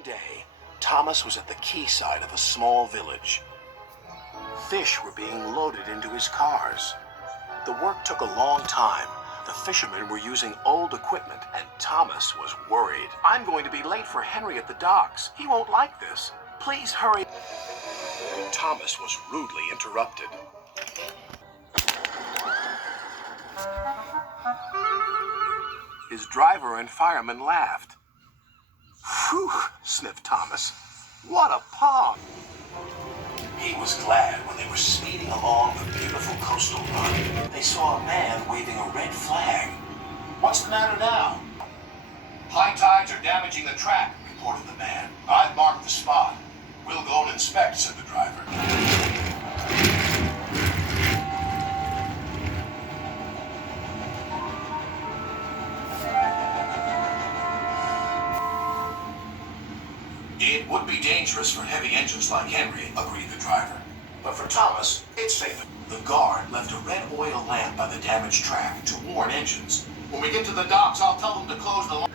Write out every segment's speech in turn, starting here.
One day, Thomas was at the quayside of a small village. Fish were being loaded into his cars. The work took a long time. The fishermen were using old equipment, and Thomas was worried. I'm going to be late for Henry at the docks. He won't like this. Please hurry. Thomas was rudely interrupted. His driver and fireman laughed. Phew, sniffed Thomas. What a pog! He was glad when they were speeding along the beautiful coastal run. They saw a man waving a red flag. What's the matter now? High tides are damaging the track, reported the man. I've marked the spot. We'll go and inspect, said the driver. It would be dangerous for heavy engines like Henry, agreed the driver. But for Thomas, it's safer. The guard left a red oil lamp by the damaged track to warn engines. When we get to the docks, I'll tell them to close the lamp.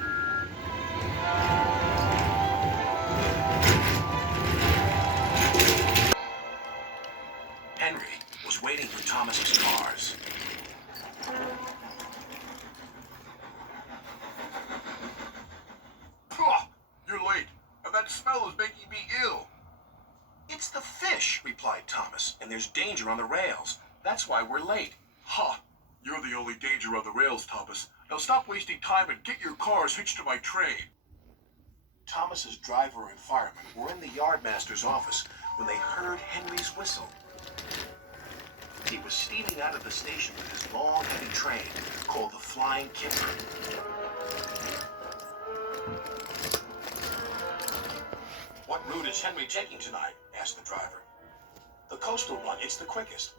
Henry was waiting for Thomas's cars. You're late, and that smell is making me ill. It's the fish, replied Thomas, and there's danger on the rails. That's why we're late. Ha! You're the only danger on the rails, Thomas. Now stop wasting time and get your cars hitched to my train. Thomas's driver and fireman were in the yardmaster's office when they heard Henry's whistle. He was steaming out of the station with his long, heavy train called the Flying Kipper. What route is Henry taking tonight? Asked the driver. The coastal one, it's the quickest.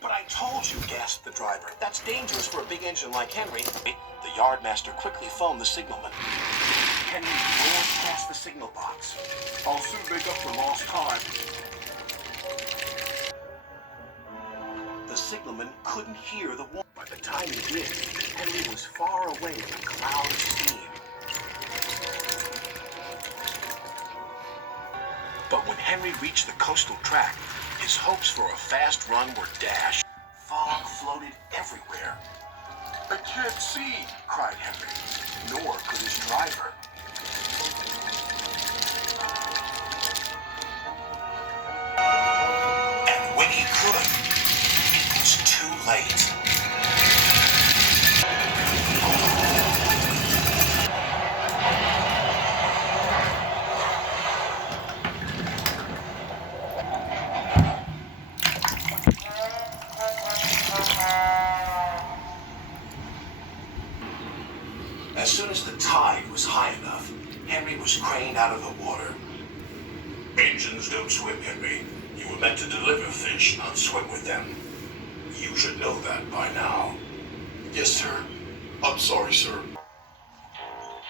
But I told you, gasped the driver. That's dangerous for a big engine like Henry. The yardmaster quickly phoned the signalman. Henry roared past the signal box. I'll soon make up for lost time. The signalman couldn't hear the warning. By the time he did, Henry was far away in a cloud of steam. But when Henry reached the coastal track, his hopes for a fast run were dashed. Fog floated everywhere. I can't see, cried Henry, nor could his driver. And when he could, it was too late. As soon as the tide was high enough, Henry was craned out of the water. Engines don't swim, Henry. You were meant to deliver fish, not swim with them. You should know that by now. Yes, sir. I'm sorry, sir.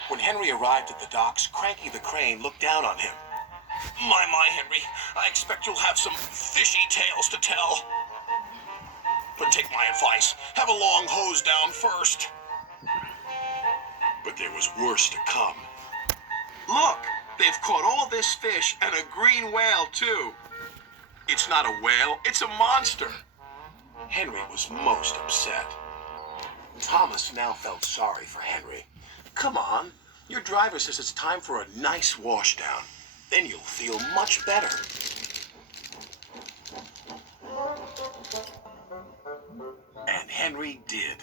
When Henry arrived at the docks, Cranky the Crane looked down on him. My, Henry. I expect you'll have some fishy tales to tell. But take my advice. Have a long hose down first. But there was worse to come. Look, they've caught all this fish and a green whale, too. It's not a whale, it's a monster. Henry was most upset. Thomas now felt sorry for Henry. Come on, your driver says it's time for a nice washdown. Then you'll feel much better. And Henry did.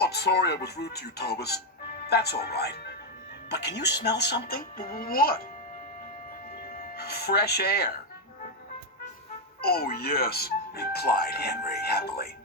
I'm sorry I was rude to you, Thomas. That's all right. But can you smell something? What? Fresh air. Oh, yes, replied Henry happily.